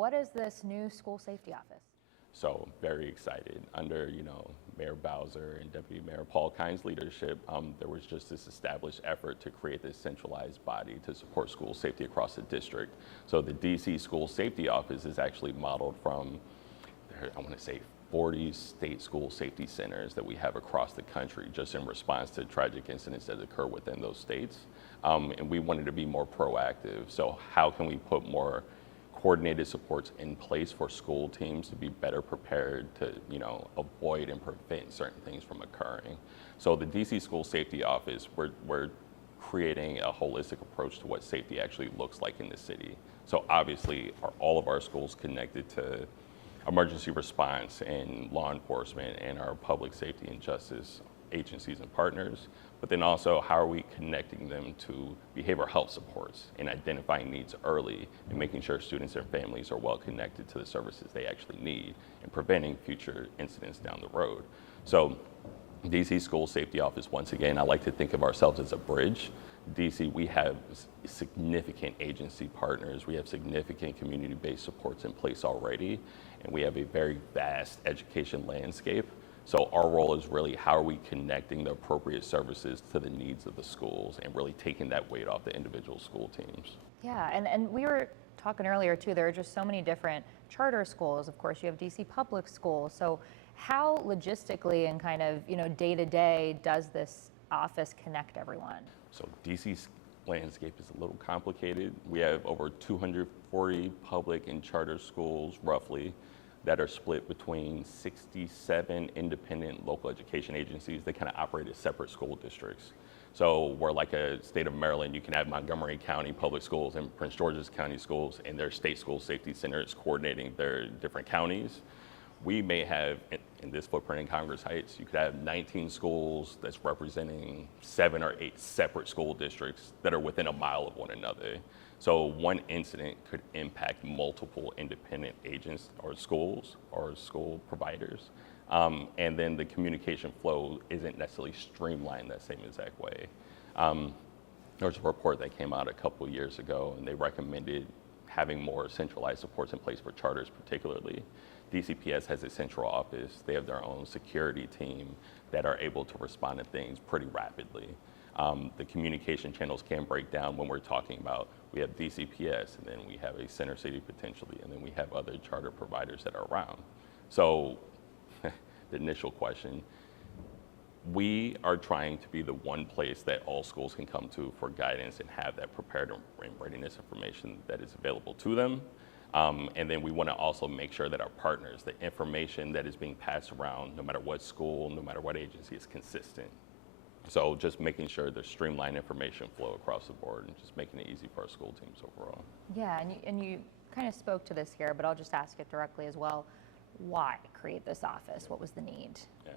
what is this new school safety office? So very excited. Under Mayor Bowser and Deputy Mayor Paul Kine's leadership, there was just this established effort to create this centralized body to support school safety across the district. So the DC School Safety Office is actually modeled from, I want to say, 40 state school safety centers that we have across the country, just in response to tragic incidents that occur within those states. And we wanted to be more proactive. So how can we put more coordinated supports in place for school teams to be better prepared to, avoid and prevent certain things from occurring? So the DC School Safety Office, we're creating a holistic approach to what safety actually looks like in the city. So obviously, are all of our schools connected to emergency response and law enforcement and our public safety and justice agencies and partners? But then also, how are we connecting them to behavioral health supports and identifying needs early and making sure students and families are well connected to the services they actually need and preventing future incidents down the road? So DC School Safety Office, once again, I like to think of ourselves as a bridge. DC, we have significant agency partners. We have significant community-based supports in place already, and we have a very vast education landscape. So our role is really, how are we connecting the appropriate services to the needs of the schools and really taking that weight off the individual school teams? Yeah, and we were talking earlier too, there are just so many different charter schools. Of course, you have DC public schools. So how logistically and kind of, day to day does this office connect everyone? So DC's landscape is a little complicated. We have over 240 public and charter schools, roughly, that are split between 67 independent local education agencies that kind of operate as separate school districts. So we're like a state of Maryland, you can have Montgomery County Public Schools and Prince George's County Schools and their state school safety centers coordinating their different counties. We may have, in this footprint in Congress Heights, you could have 19 schools that's representing 7 or 8 separate school districts that are within a mile of one another. So one incident could impact multiple independent agents or schools or school providers. And then the communication flow isn't necessarily streamlined that same exact way. There was a report that came out a couple years ago, and they recommended having more centralized supports in place for charters particularly. DCPS has a central office. They have their own security team that are able to respond to things pretty rapidly. The communication channels can break down when we're talking about, we have DCPS, and then we have a center city potentially, and then we have other charter providers that are around. So the initial question, we are trying to be the one place that all schools can come to for guidance and have that prepared and readiness information that is available to them. And then we want to also make sure that our partners, the information that is being passed around, no matter what school, no matter what agency, is consistent. So just making sure there's streamlined information flow across the board and just making it easy for our school teams overall. Yeah, and you kind of spoke to this here, but I'll just ask it directly as well. Why create this office? What was the need? Yeah.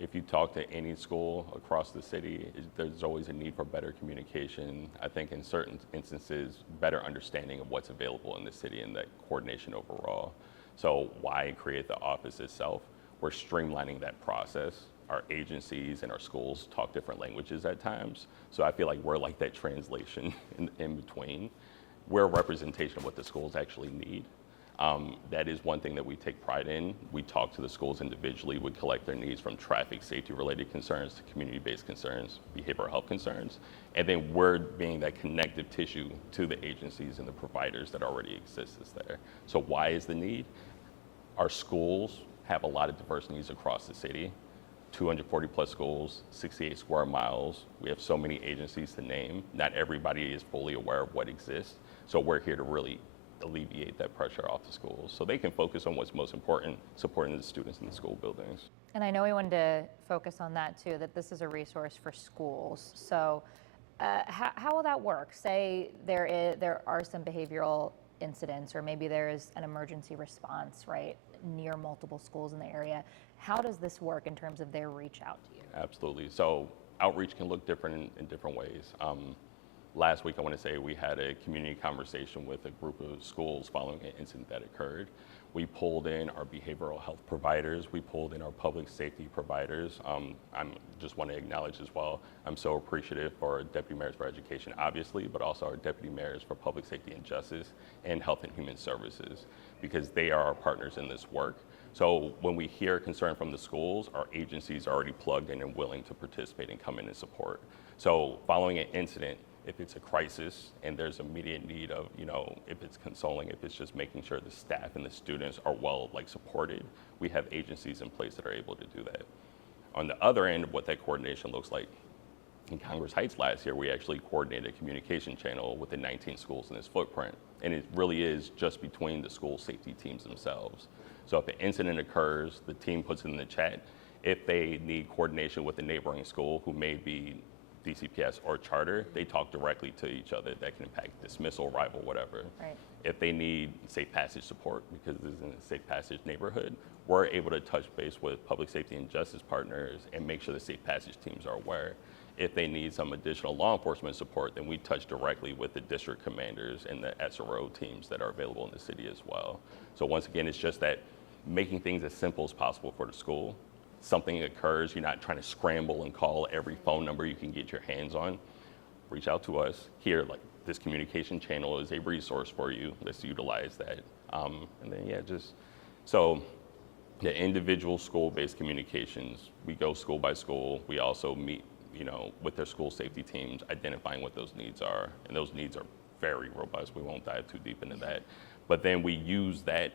If you talk to any school across the city, there's always a need for better communication. I think in certain instances, better understanding of what's available in the city and that coordination overall. So why create the office itself? We're streamlining that process. Our agencies and our schools talk different languages at times. So I feel like we're like that translation in between. We're a representation of what the schools actually need. That is one thing that we take pride in. We talk to the schools individually. We collect their needs from traffic safety related concerns to community-based concerns, behavioral health concerns, and then we're being that connective tissue to the agencies and the providers that already exist there. So why is the need? Our schools have a lot of diverse needs across the city. 240 plus schools, 68 square miles. We have so many agencies to name. Not everybody is fully aware of what exists. So we're here to really alleviate that pressure off the schools so they can focus on what's most important, supporting the students in the school buildings. And I know we wanted to focus on that too, that this is a resource for schools. So how will that work? Say there are some behavioral incidents, or maybe there is an emergency response, right, near multiple schools in the area. How does this work in terms of their reach out to you? Absolutely. So outreach can look different in different ways. last week, I want to say we had a community conversation with a group of schools following an incident that occurred. We pulled in our behavioral health providers. We pulled in our public safety providers. I just want to acknowledge as well, I'm so appreciative for our Deputy Mayors for Education, obviously, but also our Deputy Mayors for Public Safety and Justice and Health and Human Services, because they are our partners in this work. So when we hear concern from the schools, our agencies are already plugged in and willing to participate and come in and support. So following an incident, if it's a crisis and there's immediate need of, if it's consoling, if it's just making sure the staff and the students are well supported, we have agencies in place that are able to do that. On the other end of what that coordination looks like, in Congress Heights last year, we actually coordinated a communication channel with the 19 schools in this footprint. And it really is just between the school safety teams themselves. So if an incident occurs, the team puts it in the chat. If they need coordination with a neighboring school who may be DCPS or charter, they talk directly to each other. That can impact dismissal, arrival, whatever. Right. If they need safe passage support, because this is in a safe passage neighborhood, we're able to touch base with public safety and justice partners and make sure the safe passage teams are aware. If they need some additional law enforcement support, then we touch directly with the district commanders and the SRO teams that are available in the city as well. So once again, it's just that making things as simple as possible for the school. Something occurs, you're not trying to scramble and call every phone number you can get your hands on. Reach out to us. Here, this communication channel is a resource for you. Let's utilize that. And then, so the individual school-based communications, we go school by school. We also meet, with their school safety teams, identifying what those needs are. And those needs are very robust. We won't dive too deep into that. But then we use that,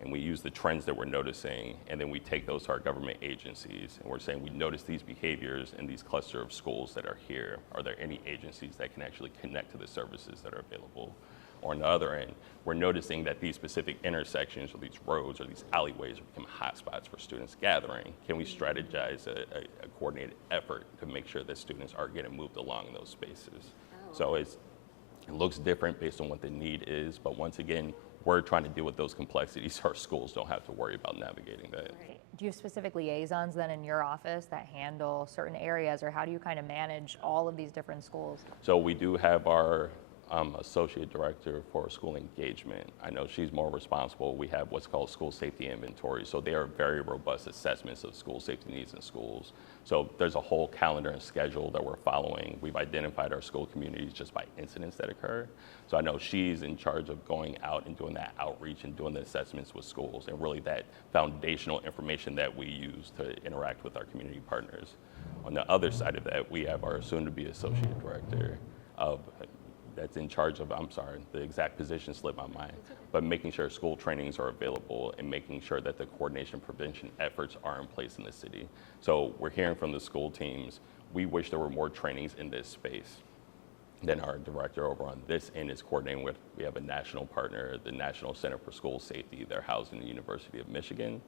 and we use the trends that we're noticing, and then we take those to our government agencies, and we're saying we notice these behaviors in these cluster of schools that are here. Are there any agencies that can actually connect to the services that are available? Or on the other end, we're noticing that these specific intersections or these roads or these alleyways become hotspots for students gathering. Can we strategize a coordinated effort to make sure that students are getting moved along in those spaces? So it looks different based on what the need is, but once again, we're trying to deal with those complexities so our schools don't have to worry about navigating that. Right. Do you have specific liaisons then in your office that handle certain areas, or how do you kind of manage all of these different schools? So we do have our associate director for school engagement. I know she's more responsible. We have what's called school safety inventory. So they are very robust assessments of school safety needs in schools. So there's a whole calendar and schedule that we're following. We've identified our school communities just by incidents that occur. So I know she's in charge of going out and doing that outreach and doing the assessments with schools, and really that foundational information that we use to interact with our community partners. On the other side of that, we have our soon-to-be associate director that's in charge of, I'm sorry, the exact position slipped my mind, but making sure school trainings are available and making sure that the coordination prevention efforts are in place in the city. So we're hearing from the school teams, we wish there were more trainings in this space. Then our director over on this end is coordinating with, we have a national partner, the National Center for School Safety. They're housed in the University of Michigan,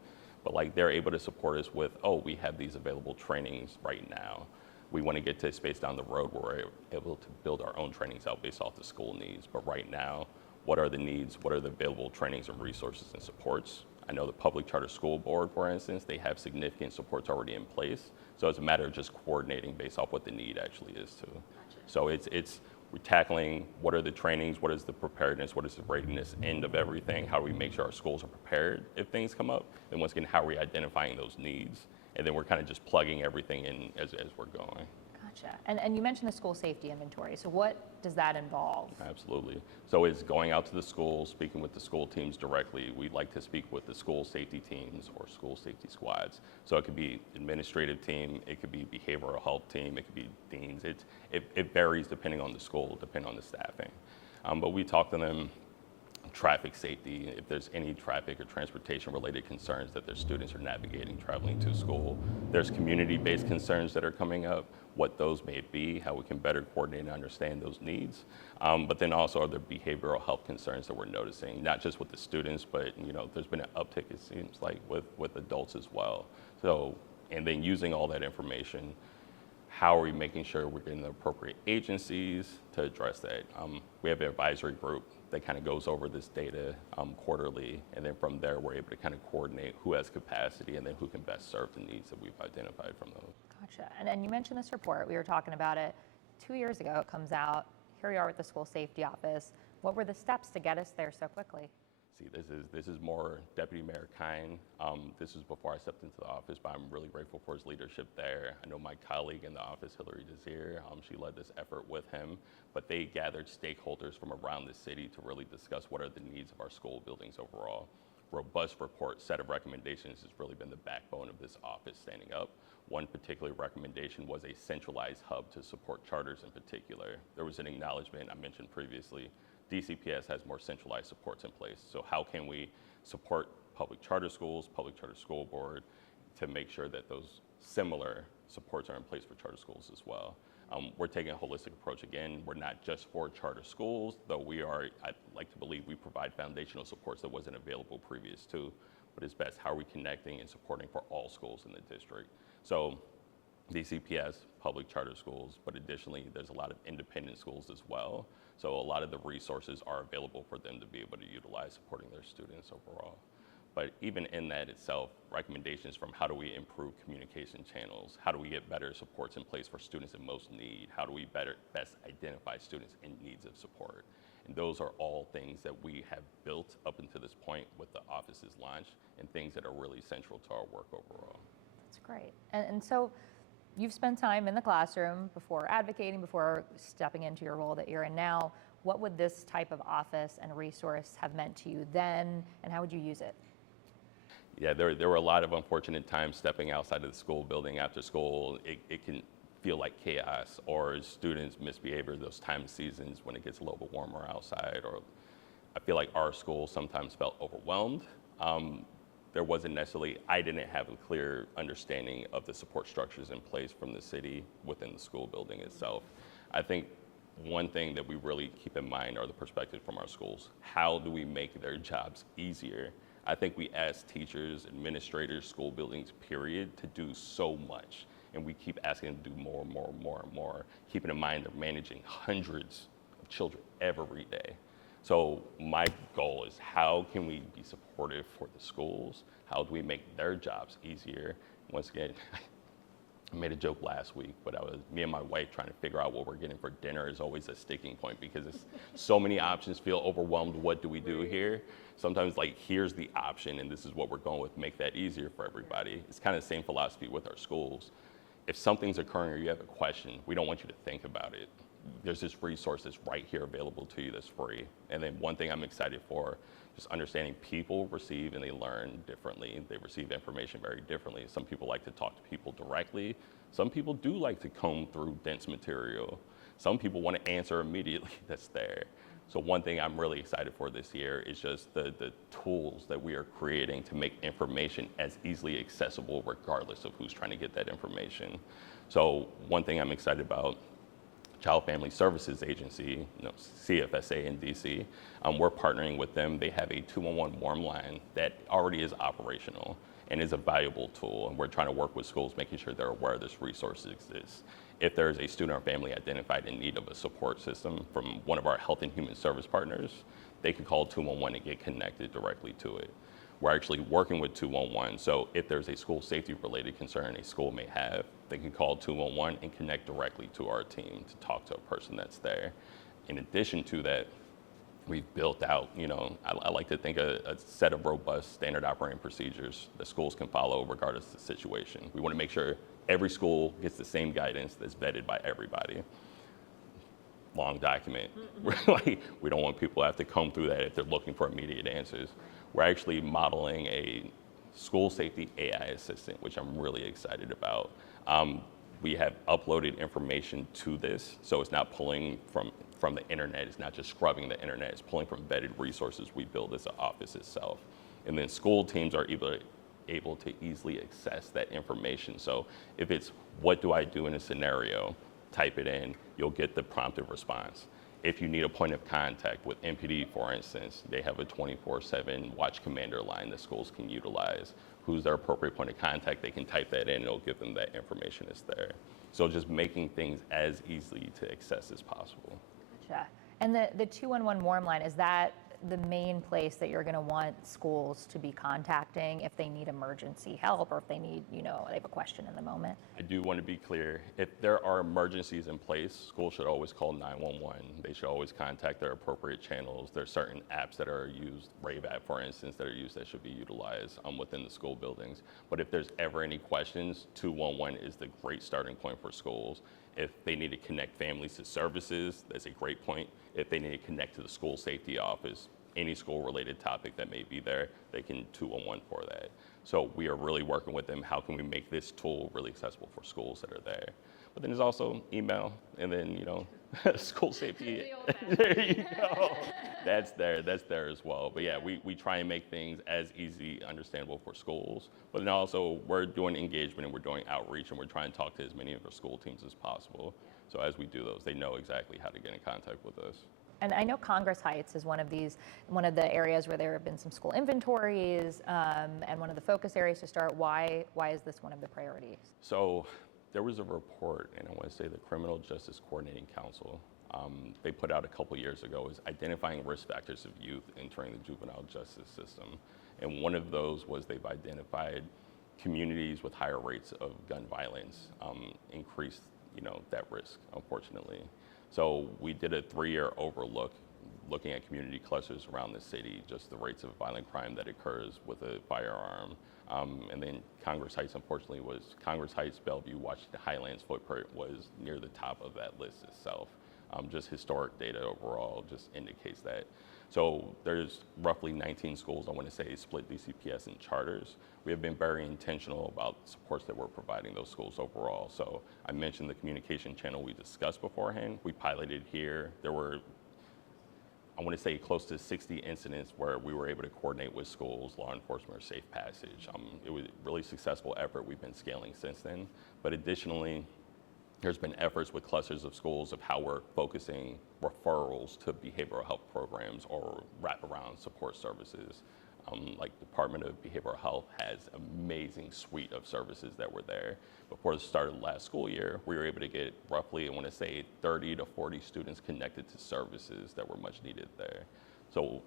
but they're able to support us with, we have these available trainings right now. We want to get to a space down the road where we're able to build our own trainings out based off the school needs. But right now, what are the needs? What are the available trainings and resources and supports? I know the Public Charter School Board, for instance, they have significant supports already in place. So it's a matter of just coordinating based off what the need actually is too. Gotcha. So we're tackling what are the trainings, what is the preparedness, what is the readiness end of everything, how do we make sure our schools are prepared if things come up, and once again, how are we identifying those needs? And then we're kind of just plugging everything in as we're going. Gotcha. And you mentioned the school safety inventory. So what does that involve? Absolutely. So it's going out to the schools, speaking with the school teams directly. We'd like to speak with the school safety teams or school safety squads. So it could be administrative team, it could be behavioral health team, it could be deans. It varies depending on the school, depending on the staffing. But we talk to them. Traffic safety, if there's any traffic or transportation related concerns that their students are navigating traveling to school. There's community-based concerns that are coming up, what those may be, how we can better coordinate and understand those needs. But then also are there behavioral health concerns that we're noticing, not just with the students, but there's been an uptick, it seems like, with adults as well. So, and then using all that information, how are we making sure we're getting the appropriate agencies to address that? We have an advisory group that kind of goes over this data quarterly, and then from there we're able to kind of coordinate who has capacity and then who can best serve the needs that we've identified from those. Gotcha. And you mentioned this report. We were talking about it 2 years ago. It comes out. here we are with the school safety office. What were the steps to get us there so quickly? See, this is more Deputy Mayor Kine. This was before I stepped into the office, but I'm really grateful for his leadership there. I know my colleague in the office, Hillary Desir, she led this effort with him, but they gathered stakeholders from around the city to really discuss what are the needs of our school buildings overall. Robust report, set of recommendations has really been the backbone of this office standing up. One particular recommendation was a centralized hub to support charters in particular. There was an acknowledgement I mentioned previously. DCPS has more centralized supports in place. So how can we support public charter schools, public charter school board, to make sure that those similar supports are in place for charter schools as well? We're taking a holistic approach again. We're not just for charter schools, though I'd like to believe we provide foundational supports that wasn't available previous to, but it's best how are we connecting and supporting for all schools in the district. So DCPS, public charter schools, but additionally, there's a lot of independent schools as well. So a lot of the resources are available for them to be able to utilize supporting their students overall. But even in that itself, recommendations from how do we improve communication channels? How do we get better supports in place for students in most need? How do we best identify students in needs of support? And those are all things that we have built up until this point with the office's launch and things that are really central to our work overall. That's great. And so you've spent time in the classroom before advocating, before stepping into your role that you're in now. What would this type of office and resource have meant to you then, and how would you use it? Yeah, there were a lot of unfortunate times stepping outside of the school building after school. It can feel like chaos, or students misbehavior those time seasons when it gets a little bit warmer outside, or I feel like our school sometimes felt overwhelmed. There wasn't necessarily, I didn't have a clear understanding of the support structures in place from the city within the school building itself. I think one thing that we really keep in mind are the perspectives from our schools. How do we make their jobs easier? I think we ask teachers, administrators, school buildings, period, to do so much. And we keep asking them to do more and more and more and more, keeping in mind they're managing hundreds of children every day. So my goal is how can we be supportive for the schools? How do we make their jobs easier? Once again, I made a joke last week, but me and my wife trying to figure out what we're getting for dinner is always a sticking point because it's so many options, feel overwhelmed. What do we do here? Sometimes like, here's the option and this is what we're going with, make that easier for everybody. It's kind of the same philosophy with our schools. If something's occurring or you have a question, we don't want you to think about it. There's this resource that's right here available to you that's free. And then one thing I'm excited for, just understanding people receive and they learn differently. They receive information very differently. Some people like to talk to people directly. Some people do like to comb through dense material. Some people want to answer immediately that's there. So one thing I'm really excited for this year is just the tools that we are creating to make information as easily accessible regardless of who's trying to get that information. So one thing I'm excited about, Child Family Services Agency, CFSA in DC, we're partnering with them. They have a 211 warm line that already is operational and is a valuable tool. And we're trying to work with schools, making sure they're aware this resource exists. If there's a student or family identified in need of a support system from one of our health and human service partners, they can call 211 and get connected directly to it. We're actually working with 211, so if there's a school safety related concern a school may have, they can call 211 and connect directly to our team to talk to a person that's there. In addition to that, we've built out, I like to think a set of robust standard operating procedures that schools can follow regardless of the situation. We want to make sure every school gets the same guidance that's vetted by everybody. Long document. We don't want people to have to comb through that if they're looking for immediate answers. We're actually modeling a school safety AI assistant, which I'm really excited about. We have uploaded information to this, so it's not pulling from the internet. It's not just scrubbing the internet. It's pulling from vetted resources we build as an office itself. And then school teams are able to easily access that information. So if it's what do I do in a scenario, type it in, you'll get the prompted response. If you need a point of contact with MPD, for instance, they have a 24/7 watch commander line that schools can utilize. Who's their appropriate point of contact, they can type that in and it'll give them that information that's there. So just making things as easily to access as possible. Gotcha. And the 211 warm line, is that the main place that you're going to want schools to be contacting if they need emergency help or if they need, they have a question in the moment? I do want to be clear, if there are emergencies in place, schools should always call 911. They should always contact their appropriate channels. There are certain apps that are used, Rave app for instance, that are used that should be utilized within the school buildings. But if there's ever any questions, 211 is the great starting point for schools. If they need to connect families to services, that's a great point. If they need to connect to the school safety office, any school-related topic that may be there, they can 211 for that. So we are really working with them. How can we make this tool really accessible for schools that are there? But then there's also email, and then school safety. There you go. That's there as well. But yeah, we try and make things as easy, understandable for schools. But then also we're doing engagement and we're doing outreach and we're trying to talk to as many of our school teams as possible. So as we do those, they know exactly how to get in contact with us. And I know Congress Heights is one of the areas where there have been some school inventories and one of the focus areas to start. Why is this one of the priorities? So there was a report, and I want to say the Criminal Justice Coordinating Council, they put out a couple years ago, is identifying risk factors of youth entering the juvenile justice system. And one of those was they've identified communities with higher rates of gun violence increased, that risk, unfortunately. So we did a 3-year overlook looking at community clusters around the city, just the rates of violent crime that occurs with a firearm. And then Congress Heights, unfortunately, Congress Heights, Bellevue, Washington Highlands footprint was near the top of that list itself. Just historic data overall just indicates that. So there's roughly 19 schools, I want to say, split DCPS and charters. We have been very intentional about supports that we're providing those schools overall. So I mentioned the communication channel we discussed beforehand. We piloted here. There were, I want to say, close to 60 incidents where we were able to coordinate with schools, law enforcement, or safe passage. It was a really successful effort. We've been scaling since then. But additionally, there's been efforts with clusters of schools of how we're focusing referrals to behavioral health programs or wraparound support services. Like Department of Behavioral Health has an amazing suite of services that were there. Before the start of the last school year, we were able to get roughly, I want to say, 30 to 40 students connected to services that were much needed there. So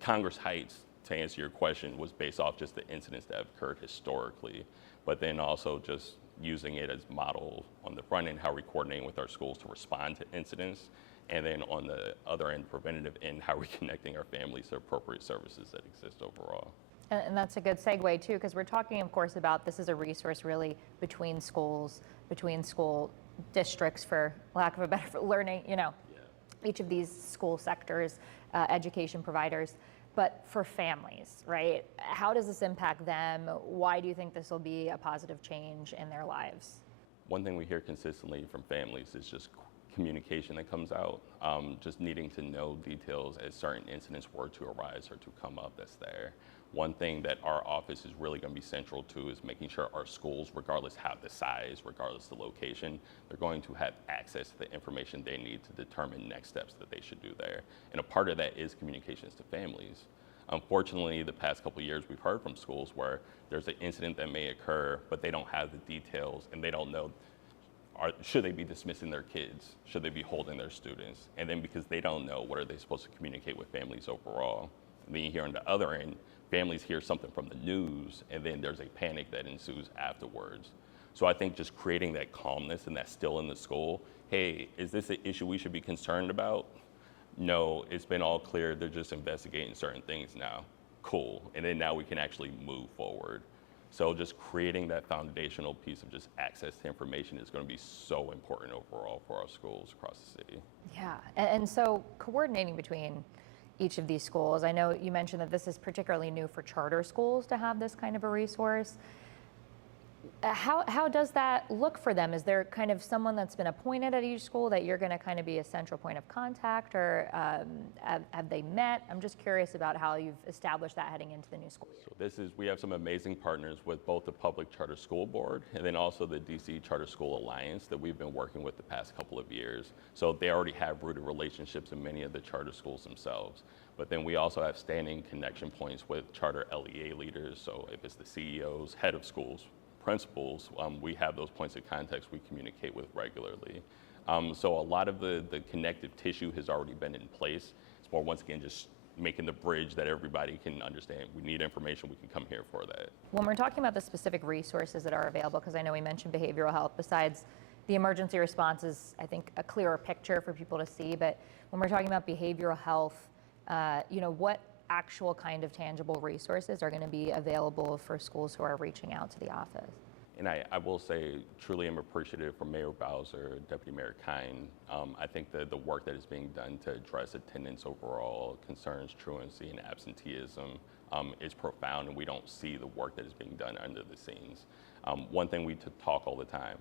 Congress Heights, to answer your question, was based off just the incidents that have occurred historically, but then also just using it as model on the front end, how we coordinate with our schools to respond to incidents, and then on the other end, preventative end, how we're connecting our families to appropriate services that exist overall. And that's a good segue too, because we're talking, of course, about this is a resource really between schools, between school districts, for lack of a better learning, each of these school sectors, education providers. But for families, right? How does this impact them? Why do you think this will be a positive change in their lives? One thing we hear consistently from families is just communication that comes out, just needing to know details as certain incidents were to arise or to come up that's there. One thing that our office is really going to be central to is making sure our schools, regardless how the size, regardless the location, they're going to have access to the information they need to determine next steps that they should do there. And a part of that is communications to families. Unfortunately, the past couple of years, we've heard from schools where there's an incident that may occur, but they don't have the details and they don't know, should they be dismissing their kids? Should they be holding their students? And then because they don't know, what are they supposed to communicate with families overall? And then you hear on the other end, families hear something from the news, and then there's a panic that ensues afterwards. So I think just creating that calmness and that still in the school, hey, is this an issue we should be concerned about? No, it's been all clear. They're just investigating certain things now. Cool. And then now we can actually move forward. So just creating that foundational piece of just access to information is going to be so important overall for our schools across the city. Yeah, and so coordinating between each of these schools, I know you mentioned that this is particularly new for charter schools to have this kind of a resource. How does that look for them? Is there kind of someone that's been appointed at each school that you're going to kind of be a central point of contact, or have they met? I'm just curious about how you've established that heading into the new school year. So we have some amazing partners with both the Public Charter School Board and then also the DC Charter School Alliance that we've been working with the past couple of years. So they already have rooted relationships in many of the charter schools themselves. But then we also have standing connection points with charter LEA leaders. So if it's the CEOs, head of schools, principals, we have those points of contact we communicate with regularly. So a lot of the connective tissue has already been in place. It's more, once again, just making the bridge that everybody can understand. We need information, we can come here for that. When we're talking about the specific resources that are available, because I know we mentioned behavioral health, besides the emergency response is, I think, a clearer picture for people to see, but when we're talking about behavioral health, what actual kind of tangible resources are going to be available for schools who are reaching out to the office? And I will say, truly am appreciative for Mayor Bowser, Deputy Mayor Kine. I think that the work that is being done to address attendance overall, concerns, truancy, and absenteeism is profound, and we don't see the work that is being done under the scenes. One thing we talk all the time,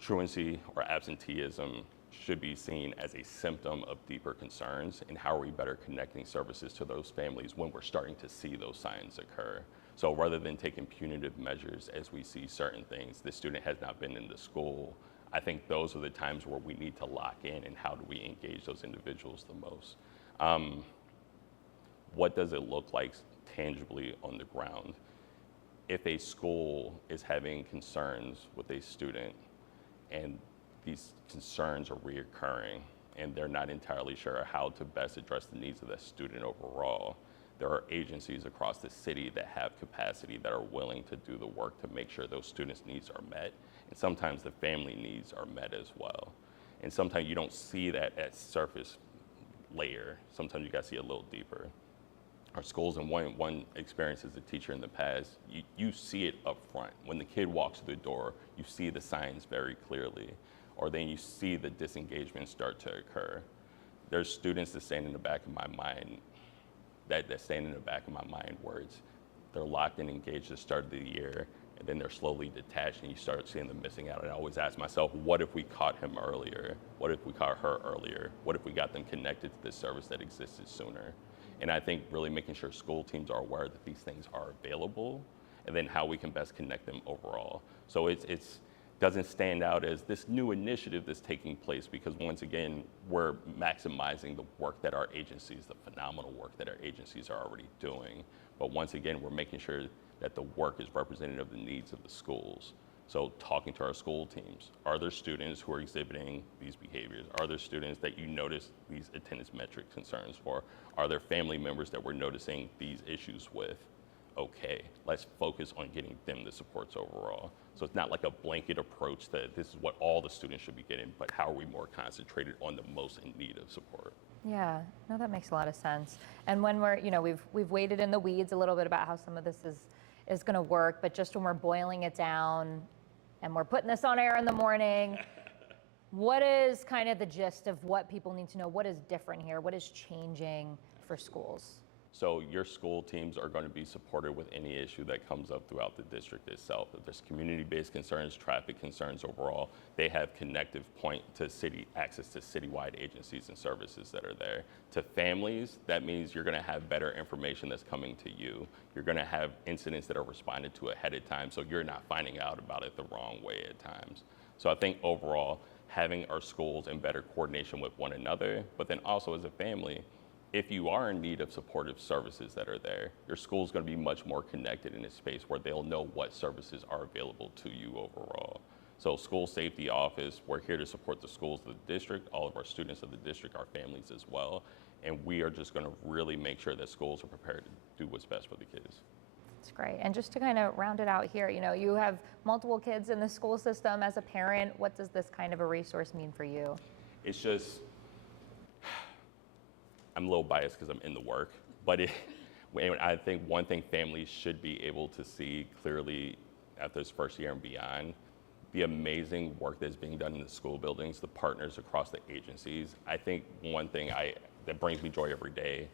truancy or absenteeism should be seen as a symptom of deeper concerns, and how are we better connecting services to those families when we're starting to see those signs occur. So rather than taking punitive measures as we see certain things, the student has not been in the school, I think those are the times where we need to lock in and how do we engage those individuals the most. What does it look like tangibly on the ground? If a school is having concerns with a student and these concerns are reoccurring and they're not entirely sure how to best address the needs of that student overall, there are agencies across the city that have capacity that are willing to do the work to make sure those students' needs are met. And sometimes the family needs are met as well. And sometimes you don't see that at surface layer. Sometimes you gotta see a little deeper. Our schools, and one experience as a teacher in the past, you see it up front. When the kid walks through the door, you see the signs very clearly, or then you see the disengagement start to occur. There's students that stand in the back of my mind that stand in the back of my mind where they're locked and engaged at the start of the year, and then they're slowly detached and you start seeing them missing out. And I always ask myself, what if we caught him earlier? What if we caught her earlier? What if we got them connected to this service that existed sooner? And I think really making sure school teams are aware that these things are available, and then how we can best connect them overall. So it's doesn't stand out as this new initiative that's taking place, because once again, we're maximizing the work that our agencies, the phenomenal work that our agencies are already doing. But once again, we're making sure that the work is representative of the needs of the schools. So talking to our school teams, are there students who are exhibiting these behaviors? Are there students that you notice these attendance metric concerns for? Are there family members that we're noticing these issues with? Okay, let's focus on getting them the supports overall. So it's not like a blanket approach that this is what all the students should be getting, but how are we more concentrated on the most in need of support? Yeah, no, that makes a lot of sense. And when we're, we've waded in the weeds a little bit about how some of this is going to work, but just when we're boiling it down and we're putting this on air in the morning, what is kind of the gist of what people need to know? What is different here? What is changing for schools? So your school teams are going to be supported with any issue that comes up throughout the district itself. If there's community-based concerns, traffic concerns overall, they have connective point to access to citywide agencies and services that are there. To families, that means you're going to have better information that's coming to you. You're going to have incidents that are responded to ahead of time, so you're not finding out about it the wrong way at times. So I think overall, having our schools in better coordination with one another, but then also as a family, if you are in need of supportive services that are there, your school is going to be much more connected in a space where they'll know what services are available to you overall. So school safety office, we're here to support the schools of the district, all of our students of the district, our families as well. And we are just going to really make sure that schools are prepared to do what's best for the kids. That's great. And just to kind of round it out here, you have multiple kids in the school system. As a parent, what does this kind of a resource mean for you? It's just, I'm a little biased because I'm in the work, but I think one thing families should be able to see clearly after this first year and beyond, the amazing work that's being done in the school buildings, the partners across the agencies. I think one thing that brings me joy every day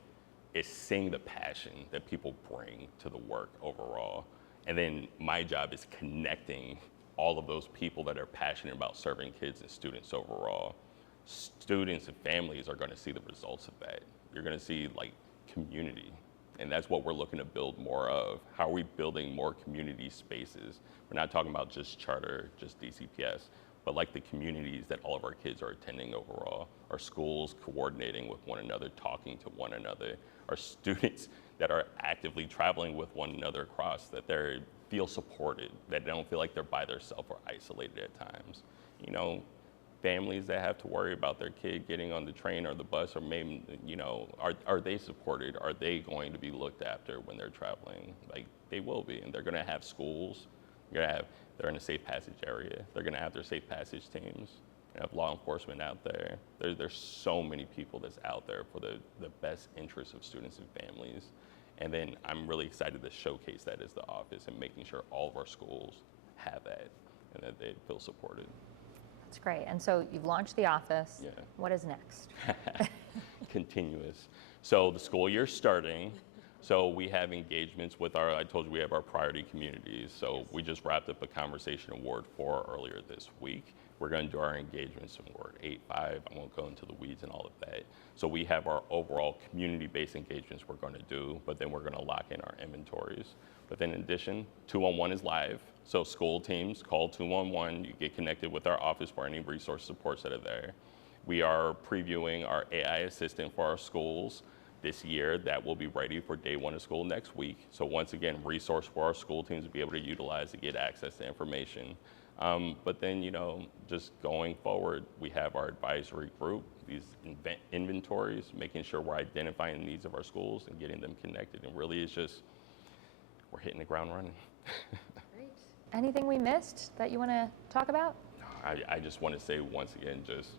is seeing the passion that people bring to the work overall. And then my job is connecting all of those people that are passionate about serving kids and students overall. Students and families are going to see the results of that. You're going to see like community, and that's what we're looking to build more of. How are we building more community spaces? We're not talking about just charter, just DCPS, but like the communities that all of our kids are attending overall. Our schools coordinating with one another, talking to one another. Our students that are actively traveling with one another across, that they feel supported, that they don't feel like they're by themselves or isolated at times. families that have to worry about their kid getting on the train or the bus, or maybe, you know, are they supported? Are they going to be looked after when they're traveling? Like, they will be, and they're going to have schools. They're in a safe passage area. They're going to have their safe passage teams. You have law enforcement out there. There's so many people that's out there for the best interests of students and families. And then I'm really excited to showcase that as the office and making sure all of our schools have that and that they feel supported. That's great. And so you've launched the office. Yeah. What is next? Continuous. So the school year's starting. So we have engagements with I told you we have our priority communities. So we just wrapped up a conversation in Ward 4 earlier this week. We're going to do our engagements in Ward 8, 5. I won't go into the weeds and all of that. So we have our overall community-based engagements we're going to do, but then we're going to lock in our inventories. But then in addition, 211 is live. So school teams call 211. You get connected with our office for any resource supports that are there. We are previewing our AI assistant for our schools this year that will be ready for day one of school next week. So once again, resource for our school teams to be able to utilize to get access to information. But then, you know, just going forward, we have our advisory group, these inventories, making sure we're identifying the needs of our schools and getting them connected. And really, it's just, we're hitting the ground running. Great. Anything we missed that you want to talk about? I just want to say once again, just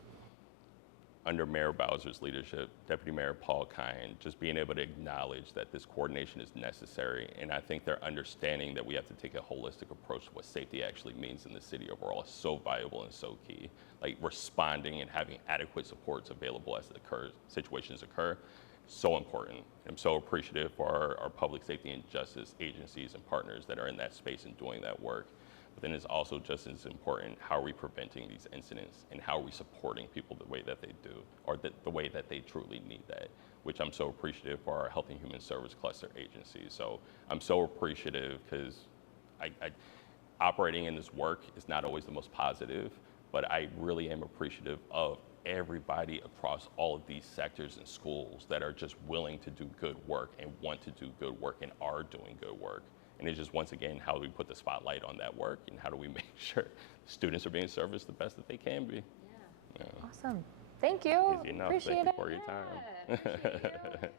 under Mayor Bowser's leadership, Deputy Mayor Paul Kine, just being able to acknowledge that this coordination is necessary. And I think they're understanding that we have to take a holistic approach to what safety actually means in the city overall is so valuable and so key. Like responding and having adequate supports available as situations occur, so important. I'm so appreciative for our public safety and justice agencies and partners that are in that space and doing that work. But then it's also just as important, how are we preventing these incidents and how are we supporting people the way that they do, or the way that they truly need that, which I'm so appreciative for our Health and Human Service Cluster agencies. So I'm so appreciative because operating in this work is not always the most positive, but I really am appreciative of everybody across all of these sectors and schools that are just willing to do good work and want to do good work and are doing good work. And it's just, once again, how do we put the spotlight on that work and how do we make sure students are being serviced the best that they can be? Yeah. Awesome. Thank you. Easy enough. Appreciate Thank you it. for your time. Yeah, appreciate you.